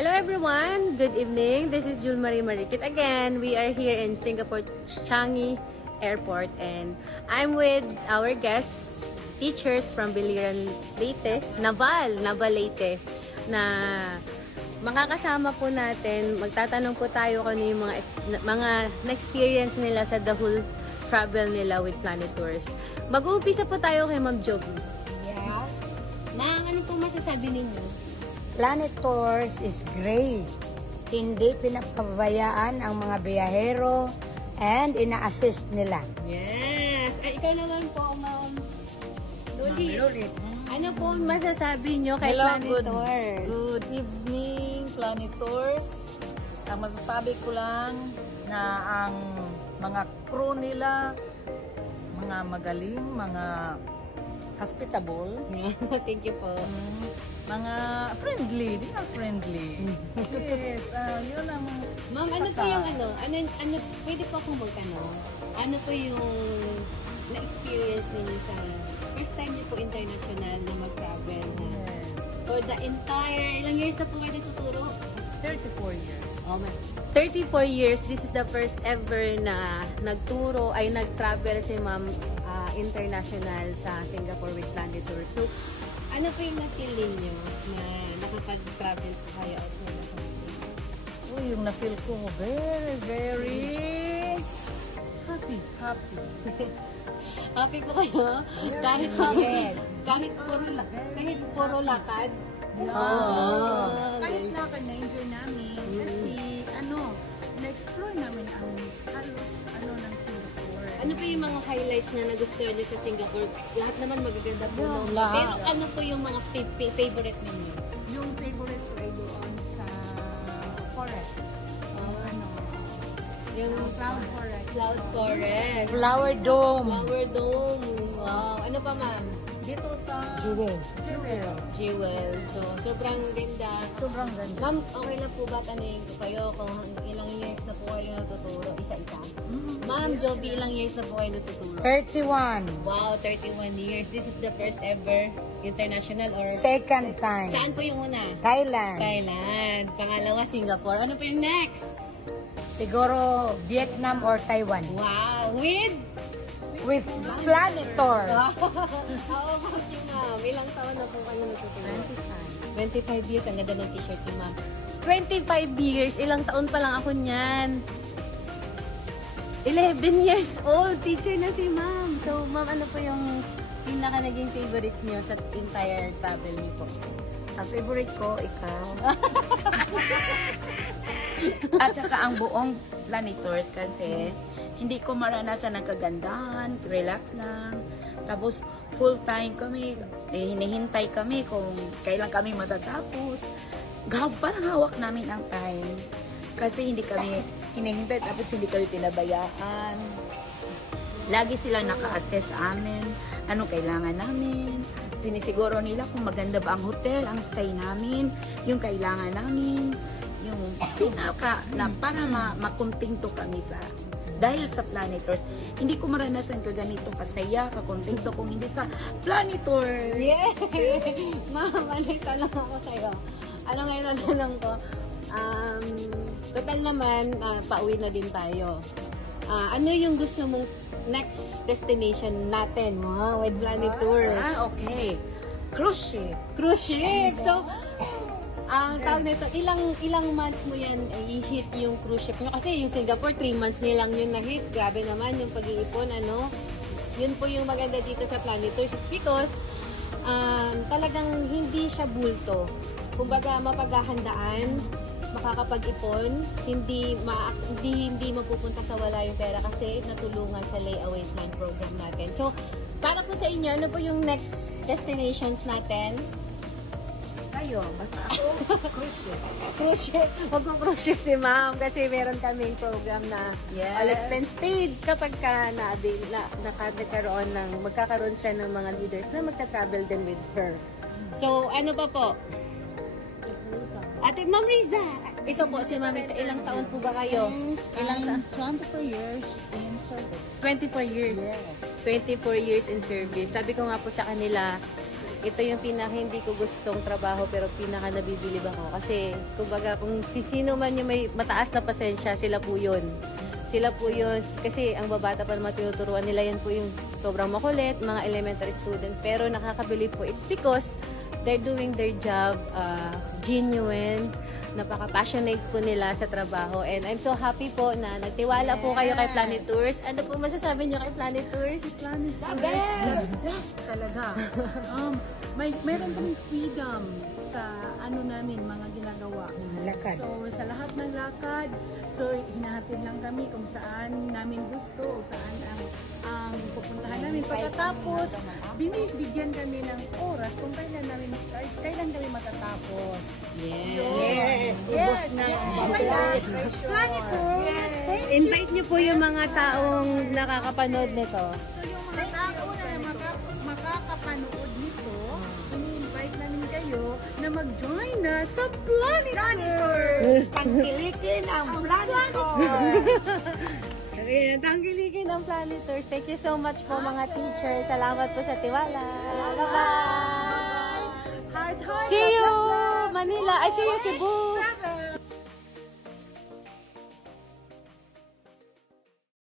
Hello everyone! Good evening. This is Jul Marie Marikit again. We are here in Singapore Changi Airport and I'm with our guests, teachers from Biliran Leyte, Naval Leyte, na makakasama po natin. Magtatanong po tayo kung ano yung mga na-experience nila sa the whole travel nila with Planet Tours. Mag-uumpisa po tayo kay Ma'am Joby. Yes. Ma'am, ano po masasabi ninyo? Planet Tours is great. Hindi pinapabayaan ang mga biyahero and ina-assist nila. Yes! Ay, ikaw naman po, Ma'am Luli. Ano po masasabi nyo kay Planet Tours? Good evening, Planet Tours. Ang masasabi ko lang na ang mga crew nila, mga magaling, mga hospitable. Thank you po. Mga friendly, they are friendly. Yes, yun ang Ma'am, ano po yung ano, pwede po akong magtanong? Ano po yung na-experience ninyo sa first time niyo po international na mag-travel? Yes. For the entire, ilang years na po kayo nagtuturo? 34 years. Oh, 34 years, this is the first ever na nagturo, ay nag-travel si Ma'am international sa Singapore with Planet Tour. So, ano po yung na-feel ninyo na nakapag-travel po kayo outside the country? Oh, yung na-feel ko, very, very happy. Happy po kayo? Kahit puro lakad? Kahit lakad na-enjoy namin kasi na-explore namin ang halos ng Singapore. Ano po yung mga highlights na nagustuhan nyo sa Singapore? Lahat naman magaganda po. No? lahat. Pero ano po yung mga favorite ninyo? Yung favorite ko ay doon sa forest. Yung Cloud forest. Cloud Forest. Flower Dome. Flower Dome. Wow. Ano pa, ma'am? Dito sa Jewel. Jewel. So, sobrang ganda. sobrang ganda. Ma'am, okay lang po ba tanungin ko kayo kung ilang years na po kayo natuturo? Isa-isa. Ma'am, Joby, ilang years na po kayo natuturo? 31. Wow, 31 years. This is the first ever international or... Second time. Saan po yung una? Thailand. Thailand. Pangalawa, Singapore. Ano po yung next? Siguro Vietnam or Taiwan. Wow, With Planet Tours. How about you, ma'am? Ilang taon na po kayo natuturo? 25 years. Ang ganda ng t-shirt ni ma'am. 25 years. Ilang taon pa lang ako niyan. 11 years old. Teacher na si ma'am. So, ma'am, ano po yung pinaka naging favorite niyo sa entire travel niyo po? Ang favorite ko, ikaw. At saka ang buong Planet Tours kasi hindi ko maranasan ng kagandahan, relax lang. Tapos full time kami, hinihintay kami kung kailan kami matatapos. Parang hawak namin ang time. Kasi hindi kami hinihintay tapos hindi kami pinabayaan. Lagi sila naka-assess sa amin, ano kailangan namin. Sinisiguro nila kung maganda ba ang hotel, ang stay namin, yung kailangan namin, yung pinaka na para makontento kami sa dahil sa Planet Tours. Hindi ko maranasan ganito kasaya, kakontento kung hindi sa Planet Tours. Yeah! Ma'am, ano yung tanong ako sa'yo? Ano ngayon ang tanong ko? Total naman, pauwi na din tayo. Ano yung gusto mong next destination natin with Planet Tours? Okay. Cruise ship. Cruise ship! So, ang tawag nito, ilang months mo yan i-hit yung cruise ship nyo? Kasi yung Singapore, 3 months nyo lang yun na-hit. Grabe naman yung pag-iipon, ano? Yun po yung maganda dito sa Planet Tours. It's because talagang hindi siya bulto. Kumbaga, mapaghahandaan, makakapag-ipon, hindi mapupunta sa wala yung pera kasi natulungan sa layaway plan program natin. So, para po sa inyo, ano po yung next destinations natin? Kayo, basta ako, cruise ship. Cruise ship. Huwag kong cruise ship si ma'am kasi meron kaming program na all expense paid kapag ka magkakaroon siya ng mga leaders na magta-travel din with her. So, ano pa po? Ate, Ma'am Riza. Ito po si Ma'am Riza. Ilang taon po ba kayo? Ilang taon? 24 years in service. 24 years. Yes. 24 years in service. Sabi ko nga po sa kanila, ito yung pinaka hindi ko gustong trabaho pero pinaka nabibilib ako. Kasi, kumbaga, kung sino man yung may mataas na pasensya, sila po yun. Sila po yun. Kasi ang babata pa naman tinuturuan nila, yan po yung sobrang makulit, mga elementary student. Pero nakakabilib po. It's because they're doing their job, genuine, napaka-passionate po nila sa trabaho. And I'm so happy po na nagtiwala po kayo kay Planet Tours. Ano po masasabi niyo kay Planet Tours? Planet Tours, the best talaga. Mayroon kaming freedom sa ano namin, mga ginagawa. Lakad. So, sa lahat ng lakad, so hinahatid lang kami kung saan namin gusto, o saan ang pupuntahan namin. Pagkatapos, binibigyan kami ng oras kung kailan kami matatapos. Yes. Ubos na. Planet Tours! Invite niyo po yung mga taong nakakapanood nito. So, yung mga tao na makakapanood nito, ini-invite namin kayo na mag-join na sa Planet Tours! Tangkilikin ang Planet Tours. Ayan, tangkilikin ang Planet Tours. Thank you so much po mga teachers. Salamat po sa tiwala. Bye-bye! Heart, See you Manila. I see you Cebu.